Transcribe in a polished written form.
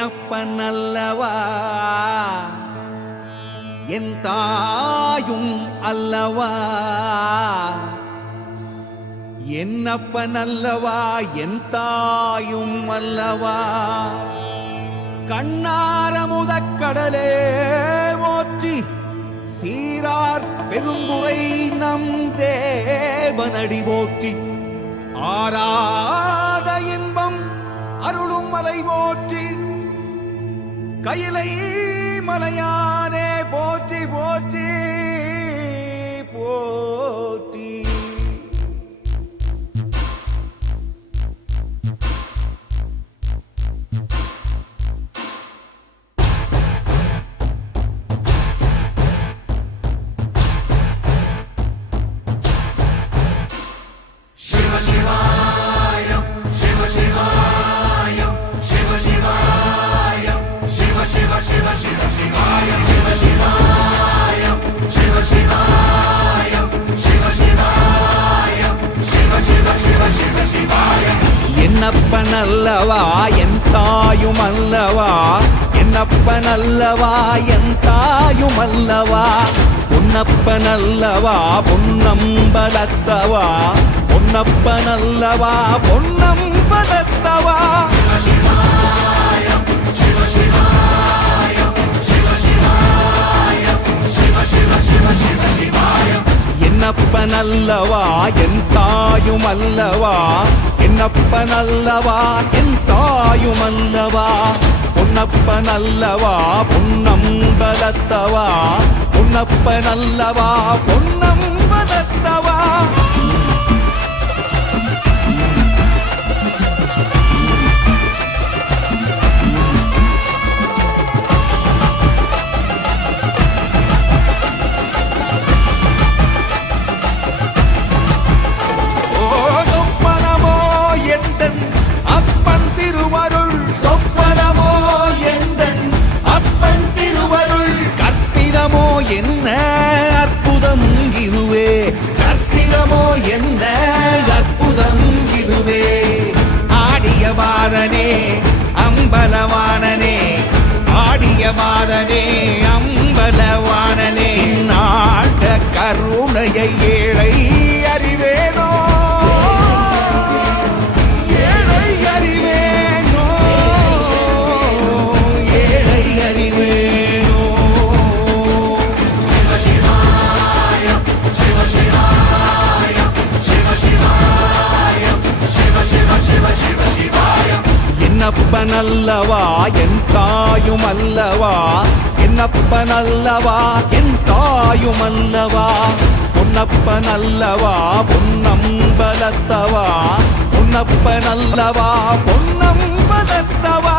என்னப்பனல்லவா என் தாயும் அல்லவா என்னப்பனல்லவா என் தாயும் அல்லவா கண்ணாரமுதக்கடலே போற்றி சீரார் பெருந்துரை நம் தேவனடி போற்றி ஆராத இன்பம் அருளும் மலை போற்றி கையிலை மலையானே போற்றி போற்றி போற்றி என்னப்பனல்லவா என் தாயும் அல்லவா என்னப்பனல்லவா என் தாயும் அல்லவா பொன்னப்பனல்லவா பொன்னம்பலத்தவா பொன்னப்பனல்லவா பொன்னம்பலத்தவா என்னப்பனல்லவா என் தாயும் அல்லவா என்னப்பனல்லவா என் தாயும் அல்லவா பொன்னப்பனல்லவா பொன்னம்பலத்தவா பொன்னப்பனல்லவா பொன்னம்பலத்தவா என்ன அற்புதம் இதுவே கற்பிதமோ என்ன அற்புதம் இதுவே ஆடிய மாதனே அம்பலவானனே ஆடிய மாதனே அம்பலவானனே நாட கருணையை ஏழை அறிவேனோ ஏழை அறிவேனோ ஏழை அறிவேனோ என்னப்பனல்லவா என் தாயும் அல்லவா என்னப்பனல்லவா என் தாயும் அல்லவா பொன்னப்பனல்லவா பொன்னம்பலத்தவா பொன்னப்பனல்லவா பொன்னம்பலத்தவா